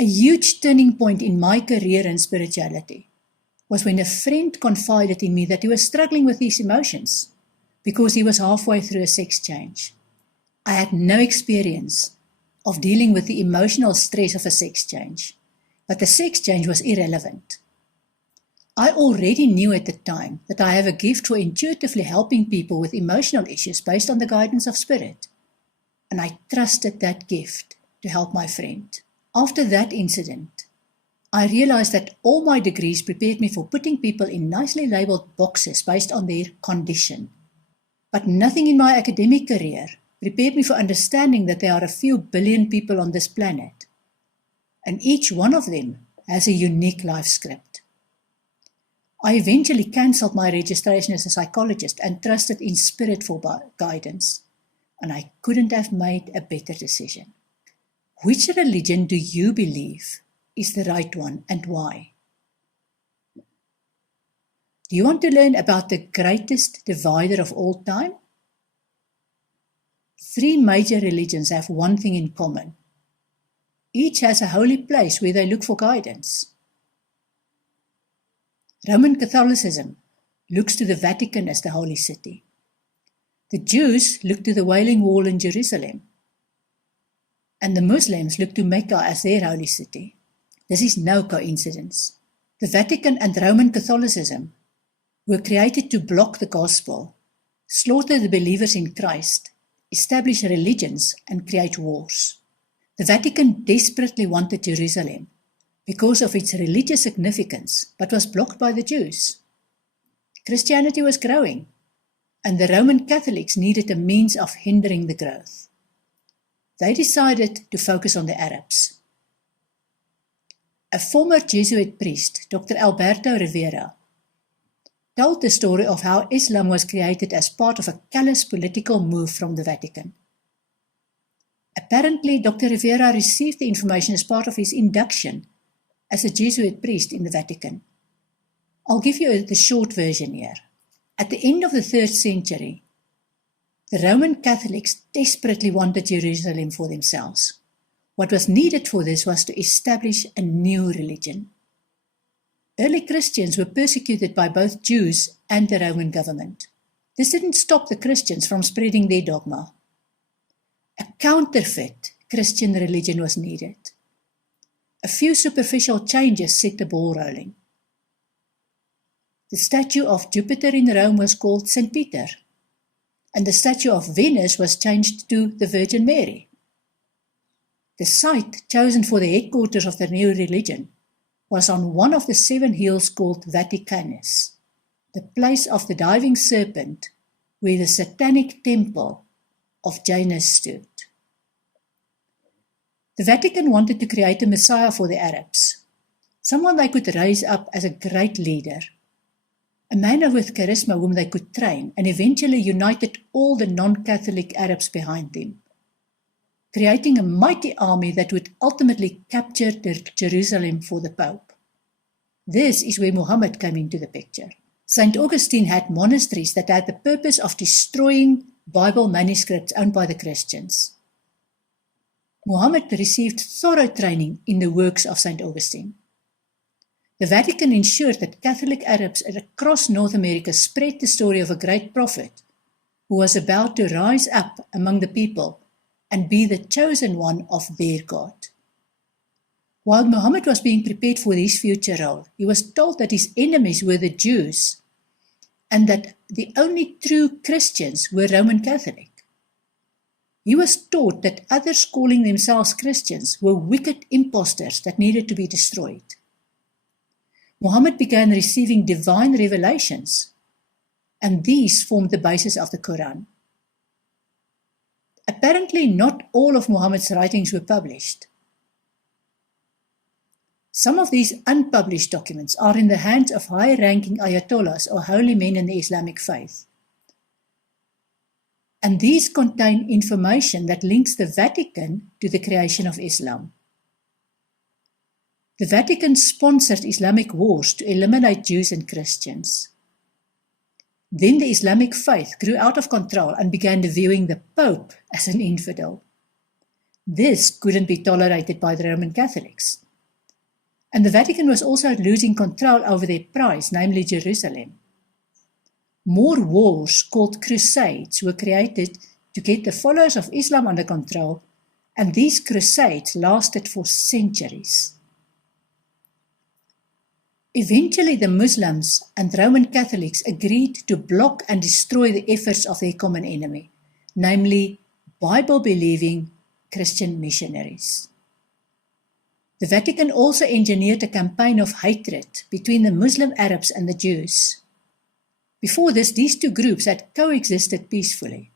A huge turning point in my career in spirituality was when a friend confided in me that he was struggling with his emotions because he was halfway through a sex change. I had no experience of dealing with the emotional stress of a sex change, but the sex change was irrelevant. I already knew at the time that I have a gift for intuitively helping people with emotional issues based on the guidance of spirit, and I trusted that gift to help my friend. After that incident, I realized that all my degrees prepared me for putting people in nicely labeled boxes based on their condition. But nothing in my academic career prepared me for understanding that there are a few billion people on this planet, and each one of them has a unique life script. I eventually cancelled my registration as a psychologist and trusted in spirit for guidance, and I couldn't have made a better decision. Which religion do you believe is the right one and why? Do you want to learn about the greatest divider of all time? 3 major religions have one thing in common. Each has a holy place where they look for guidance. Roman Catholicism looks to the Vatican as the holy city. The Jews look to the Wailing Wall in Jerusalem. And the Muslims look to Mecca as their holy city. This is no coincidence. The Vatican and Roman Catholicism were created to block the gospel, slaughter the believers in Christ, establish religions, and create wars. The Vatican desperately wanted Jerusalem because of its religious significance, but was blocked by the Jews. Christianity was growing, and the Roman Catholics needed a means of hindering the growth. They decided to focus on the Arabs. A former Jesuit priest, Dr. Alberto Rivera, told the story of how Islam was created as part of a callous political move from the Vatican. Apparently, Dr. Rivera received the information as part of his induction as a Jesuit priest in the Vatican. I'll give you the short version here. At the end of the 3rd century, the Roman Catholics desperately wanted Jerusalem for themselves. What was needed for this was to establish a new religion. Early Christians were persecuted by both Jews and the Roman government. This didn't stop the Christians from spreading their dogma. A counterfeit Christian religion was needed. A few superficial changes set the ball rolling. The statue of Jupiter in Rome was called St. Peter, and the statue of Venus was changed to the Virgin Mary. The site chosen for the headquarters of the new religion was on one of the 7 hills called Vaticanus, the place of the diving serpent where the satanic temple of Janus stood. The Vatican wanted to create a Messiah for the Arabs, someone they could raise up as a great leader, a man with charisma whom they could train and eventually united all the non-Catholic Arabs behind them, creating a mighty army that would ultimately capture Jerusalem for the Pope. This is where Muhammad came into the picture. St. Augustine had monasteries that had the purpose of destroying Bible manuscripts owned by the Christians. Muhammad received thorough training in the works of St. Augustine. The Vatican ensured that Catholic Arabs across North America spread the story of a great prophet who was about to rise up among the people and be the chosen one of their God. While Muhammad was being prepared for his future role, he was told that his enemies were the Jews and that the only true Christians were Roman Catholic. He was taught that others calling themselves Christians were wicked impostors that needed to be destroyed. Muhammad began receiving divine revelations, and these formed the basis of the Quran. Apparently, not all of Muhammad's writings were published. Some of these unpublished documents are in the hands of high-ranking ayatollahs or holy men in the Islamic faith. And these contain information that links the Vatican to the creation of Islam. The Vatican sponsored Islamic wars to eliminate Jews and Christians. Then the Islamic faith grew out of control and began viewing the Pope as an infidel. This couldn't be tolerated by the Roman Catholics, And the Vatican was also losing control over their prize, namely Jerusalem. More wars called crusades were created to get the followers of Islam under control, and these crusades lasted for centuries. Eventually, the Muslims and Roman Catholics agreed to block and destroy the efforts of their common enemy, namely Bible-believing Christian missionaries. The Vatican also engineered a campaign of hatred between the Muslim Arabs and the Jews. Before this, these two groups had coexisted peacefully.